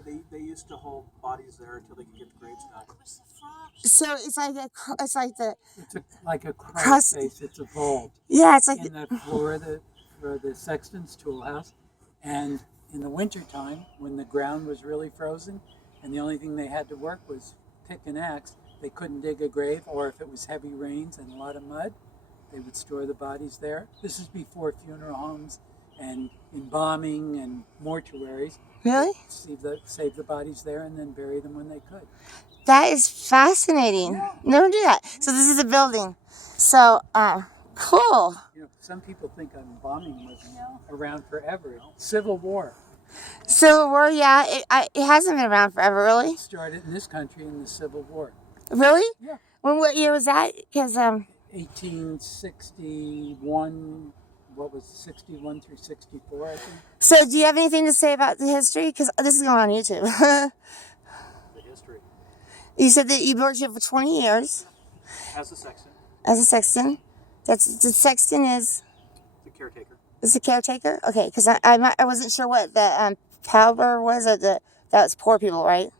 they used to hold bodies there until they could get the graves done. So it's like it's like the It's like a Cross- cross face. It's a vault yeah, it's like in the floor for the sexton's tool house. And in the wintertime, when the ground was really frozen and the only thing they had to work was pick an axe, they couldn't dig a grave, or if it was heavy rains and a lot of mud, they would store the bodies there. This is before funeral homes and embalming and mortuaries. really. Save the bodies there and then bury them when they could. That is fascinating. Yeah. Never do that. So this is a building. So cool. You know, some people think embalming was around forever. Civil War Civil War, yeah, it hasn't been around forever, really. started in this country in the Civil War. Really? Yeah. What year was that? Because 1861, what was it, 61 through 64, I think. So do you have anything to say about the history? Because this is going on YouTube. The history. You said that you worked here for 20 years As a sexton, as a sexton. The sexton is the caretaker. a caretaker. Okay, because I wasn't sure what the pauper was, or that was poor people, right?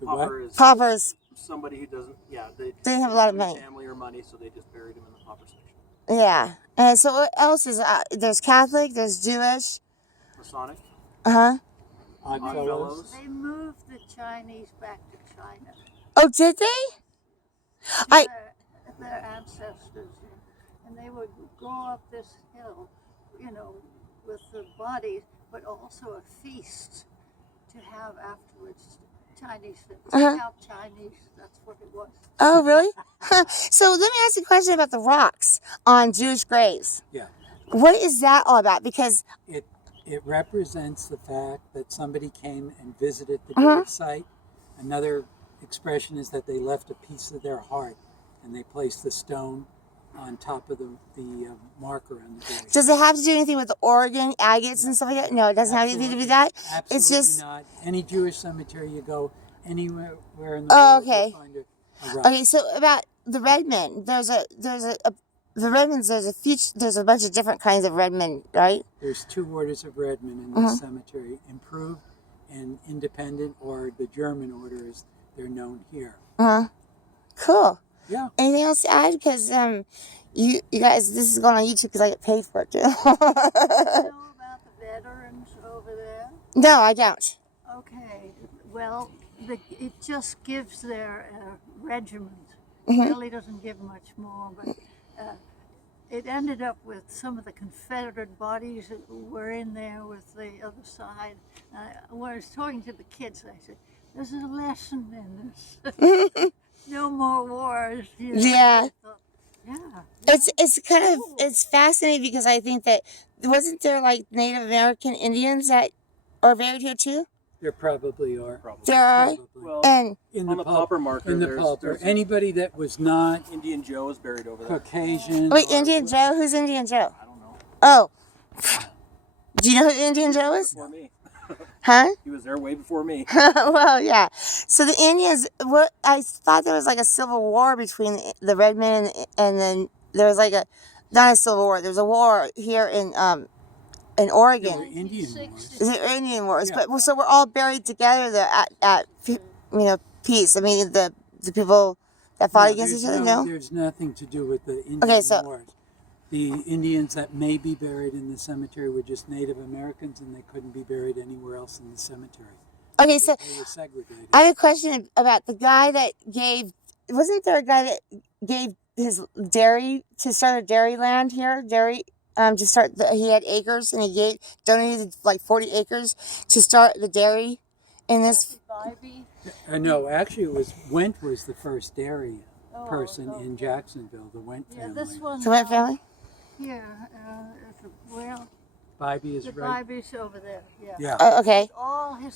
The what? Pauper is Paupers, somebody who doesn't. Yeah, they didn't have a lot of don't money. family or money, so they just buried him in the pauper section. Yeah. And so what else is there's Catholic, there's Jewish. Masonic. Uh-huh. Oddfellows. They moved the Chinese back to China. Oh, did they? I Their ancestors, and they would go up this hill, with the bodies, but also a feast to have afterwards. Chinese, out Chinese, that's what it was. Oh, really? So let me ask you a question about the rocks on Jewish graves. Yeah. What is that all about? Because It represents the fact that somebody came and visited the Uh-huh. grave site. Another expression is that they left a piece of their heart and they placed the stone on top of the marker on the grave. does it have to do anything with the Oregon agates and stuff like that? No, it doesn't have anything to do with that. Absolutely It's just not. Any Jewish cemetery you go, anywhere in the Oh, world, okay. you'll find a rock. okay. So about the redmen, there's the redmans. There's a bunch of different kinds of redmen, right? There's two orders of redmen in Uh-huh. this cemetery: improved and independent, or the German order as they're known here. Cool. Yeah. Anything else to add? Because you guys, this is going on YouTube because I get paid for it too. You know about the veterans over there? No, I don't. Okay, well, it just gives their regiment. Mm-hmm. Really doesn't give much more, but it ended up with some of the Confederate bodies that were in there with the other side. When I was talking to the kids, I said, "There's a lesson in this. No more wars." Yeah. I thought, yeah. It's kind of it's fascinating because I think that wasn't there like Native American Indians that are buried here too? There probably are. Probably. There are, Well, and In on the pauper marker, in the there's pauper. Anybody that was not Indian Joe is buried over there. Caucasian. wait, or- Indian Joe? Who's Indian Joe? I don't know. Oh, do you know who Indian Joe is? Before me. Huh? He was there way before me. Well, yeah. So the Indians, what I thought there was like a civil war between the red men and then there was like not a civil war. There was a war here in They were Oregon. Indian wars. Is it Indian wars? Yeah. But so we're all buried together there at peace. I mean the people that fought No, against each there's other. No. There's nothing to do with the Indian Okay, so- wars. The Indians that may be buried in the cemetery were just Native Americans, and they couldn't be buried anywhere else in the cemetery. Okay, so They were segregated. I have a question about the guy that gave. Wasn't there a guy that gave his dairy to start a dairy land here? To start. He had acres and he donated like 40 acres to start the dairy in this. Bybee. No, actually, Went was the first dairy Oh, person okay. in Jacksonville, the Went Yeah, family. this one So what family? here, well, Bybee is the right. Bybee's over there. Yeah. Yeah. Okay. All his